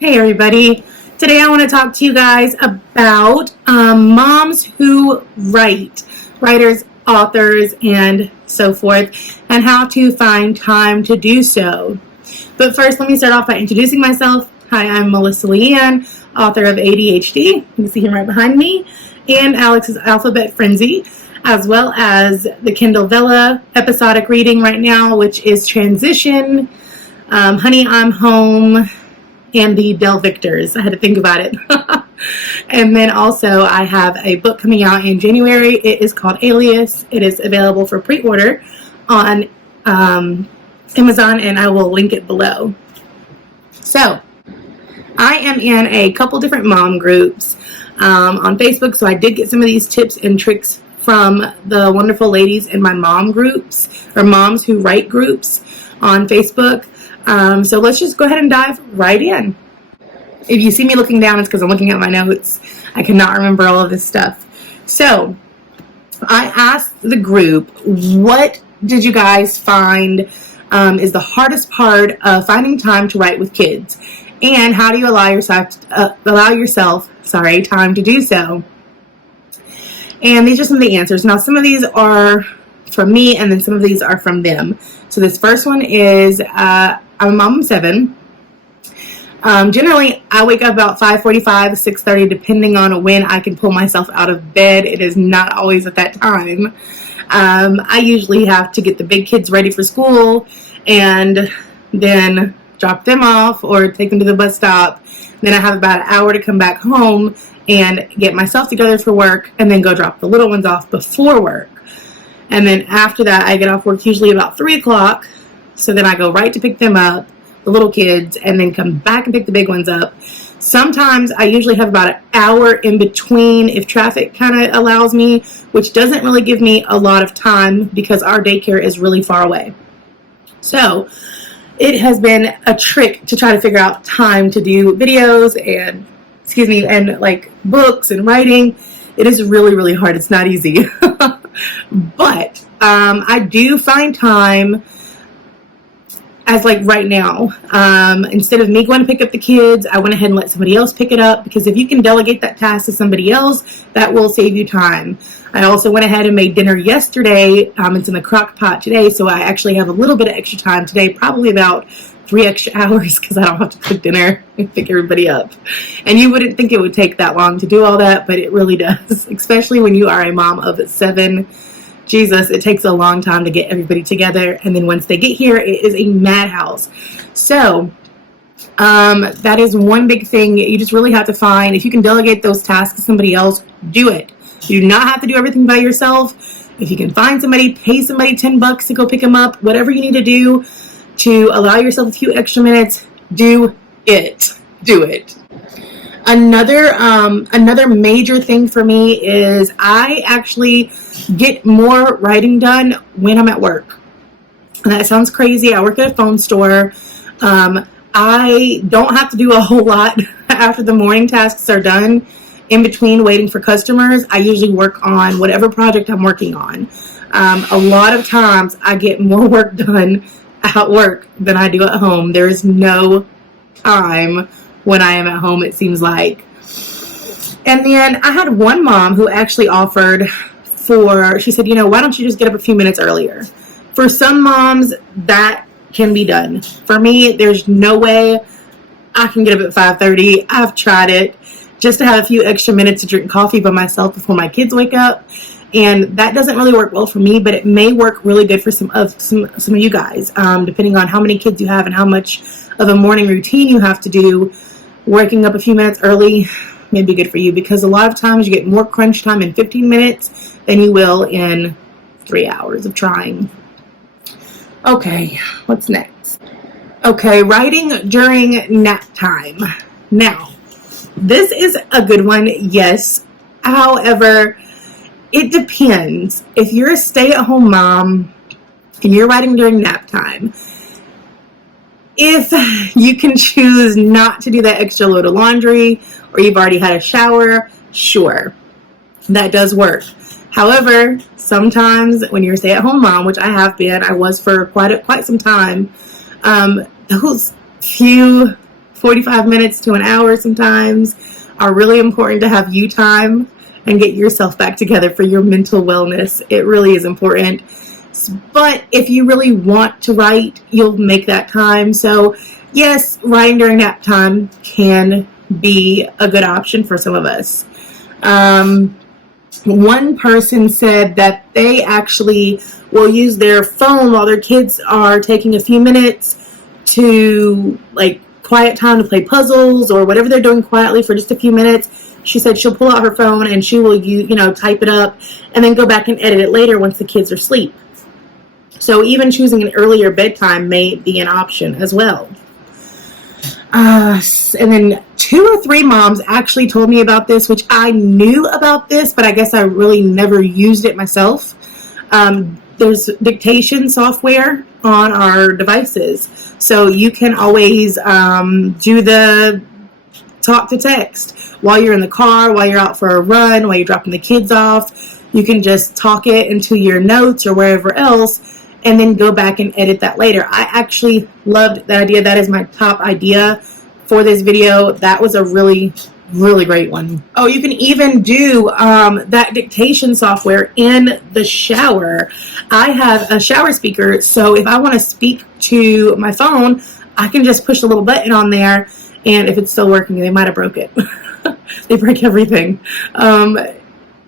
Hey everybody, today I want to talk to you guys about moms who write, writers, authors, and so forth, and how to find time to do so. But first, let me start off by introducing myself. Hi, I'm MelissaLeigh-Ann, author of Adhd, you can see him right behind me, and Alex's Alphabet Frenzy, as well as the Kindle Vella episodic reading right now, which is Transition, Honey, I'm Home, and the Del Victors. I had to think about it. And then also I have a book coming out in January. It is called Alias. It is available for pre-order on Amazon, and I will link it below. So I am in a couple different mom groups on Facebook, so I did get some of these tips and tricks from the wonderful ladies in my mom groups, or moms who write groups on Facebook. So let's just go ahead and dive right in. If you see me looking down, it's because I'm looking at my notes. I cannot remember all of this stuff. So I asked the group, what did you guys find is the hardest part of finding time to write with kids? And how do you allow yourself time to do so? And these are some of the answers. Now, some of these are from me, and then some of these are from them. So this first one is, I'm a mom of 7. Generally, I wake up about 5:45, 6:30, depending on when I can pull myself out of bed. It is not always at that time. I usually have to get the big kids ready for school and then drop them off or take them to the bus stop. Then I have about an hour to come back home and get myself together for work, and then go drop the little ones off before work. And then after that, I get off work usually about 3 o'clock. So then I go right to pick them up, the little kids, and then come back and pick the big ones up. Sometimes I usually have about an hour in between if traffic kind of allows me, which doesn't really give me a lot of time because our daycare is really far away. So it has been a trick to try to figure out time to do videos and like books and writing. It is really, really hard. It's not easy. But I do find time, as like right now, instead of me going to pick up the kids, I went ahead and let somebody else pick it up, because if you can delegate that task to somebody else, that will save you time. I also went ahead and made dinner yesterday. It's in the crock pot today, so I actually have a little bit of extra time today, probably about 3 extra hours, because I don't have to cook dinner and pick everybody up. And you wouldn't think it would take that long to do all that, but it really does, especially when you are a mom of 7. Jesus, it takes a long time to get everybody together, and then once they get here, it is a madhouse. So that is one big thing. You just really have to find, if you can delegate those tasks to somebody else, do it. You do not have to do everything by yourself. If you can find somebody, pay somebody $10 to go pick them up, whatever you need to do to allow yourself a few extra minutes, do it. Do it. Another major thing for me is I actually get more writing done when I'm at work. And that sounds crazy. I work at a phone store. I don't have to do a whole lot after the morning tasks are done. In between waiting for customers, I usually work on whatever project I'm working on. A lot of times I get more work done at work than I do at home. There is no time when I am at home, it seems like. And then I had one mom who actually offered she said, why don't you just get up a few minutes earlier? For some moms, that can be done. For me, there's no way I can get up at 5:30. I've tried it just to have a few extra minutes to drink coffee by myself before my kids wake up. And that doesn't really work well for me, but it may work really good for some of you guys, depending on how many kids you have and how much of a morning routine you have to do. Waking up a few minutes early may be good for you, because a lot of times you get more crunch time in 15 minutes than you will in 3 hours of trying. Okay, what's next? Okay, writing during nap time. Now, this is a good one, yes. However, it depends. If you're a stay-at-home mom and you're writing during nap time, if you can choose not to do that extra load of laundry, or you've already had a shower, sure, that does work. However, sometimes when you're a stay-at-home mom, which I have been, I was for quite some time, those few 45 minutes to an hour sometimes are really important to have you time and get yourself back together for your mental wellness. It really is important. But if you really want to write, you'll make that time. So yes, writing during nap time can be a good option for some of us. One person said that they actually will use their phone while their kids are taking a few minutes to, like, quiet time to play puzzles or whatever they're doing quietly for just a few minutes. She said she'll pull out her phone and she will, type it up and then go back and edit it later once the kids are asleep. So even choosing an earlier bedtime may be an option as well. And then 2 or 3 moms actually told me about this, which I knew about this, but I guess I really never used it myself. There's dictation software on our devices. So you can always do the talk to text while you're in the car, while you're out for a run, while you're dropping the kids off. You can just talk it into your notes or wherever else, and then go back and edit that later. I actually loved that idea. That is my top idea for this video. That was a really, really great one. Oh, you can even do that dictation software in the shower. I have a shower speaker, so if I want to speak to my phone, I can just push the little button on there, and if it's still working, they might have broke it. They break everything.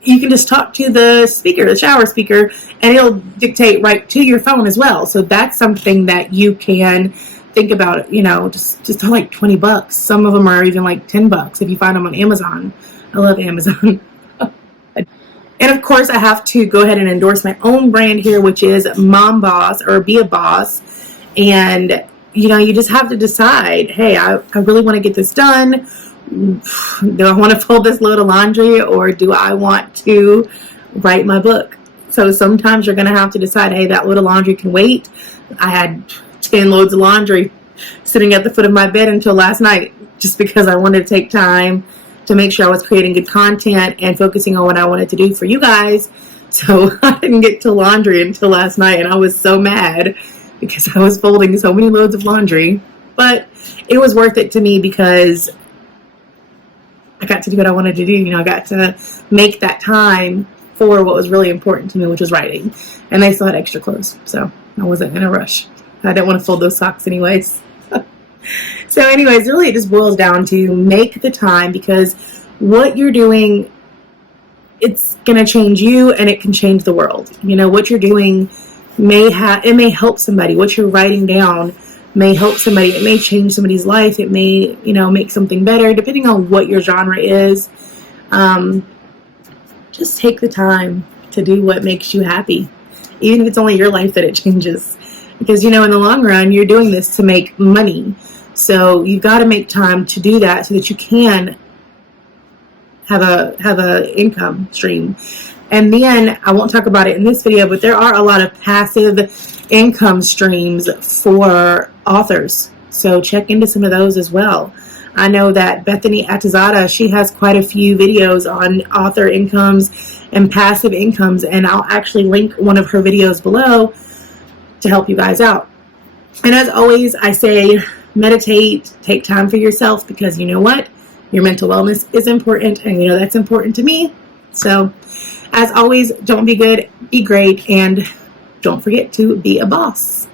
You can just talk to the speaker, the shower speaker, and it'll dictate right to your phone as well. So that's something that you can think about, just like $20. Some of them are even like $10 if you find them on Amazon. I love Amazon. And of course, I have to go ahead and endorse my own brand here, which is Mom Boss, or Be a Boss. And, you just have to decide, hey, I really want to get this done. Do I want to fold this load of laundry, or do I want to write my book? So sometimes you're going to have to decide, hey, that load of laundry can wait. I had 10 loads of laundry sitting at the foot of my bed until last night, just because I wanted to take time to make sure I was creating good content and focusing on what I wanted to do for you guys. So I didn't get to laundry until last night, and I was so mad because I was folding so many loads of laundry. But it was worth it to me because I got to do what I wanted to do. I got to make that time for what was really important to me, which was writing. And I still had extra clothes, so I wasn't in a rush. I didn't want to fold those socks anyways. So anyways, really it just boils down to make the time, because what you're doing, it's going to change you and it can change the world. What you're doing may help somebody. What you're writing down may help somebody. It may change somebody's life. It may, make something better, depending on what your genre is. Just take the time to do what makes you happy, even if it's only your life that it changes. Because, in the long run, you're doing this to make money. So you've got to make time to do that so that you can have a income stream. And then, I won't talk about it in this video, but there are a lot of passive income streams for authors. So check into some of those as well. I know that Bethany Atazada, she has quite a few videos on author incomes and passive incomes, and I'll actually link one of her videos below to help you guys out. And as always, I say meditate, take time for yourself, because you know what? Your mental wellness is important, and that's important to me. So as always, don't be good, be great, and don't forget to be a boss.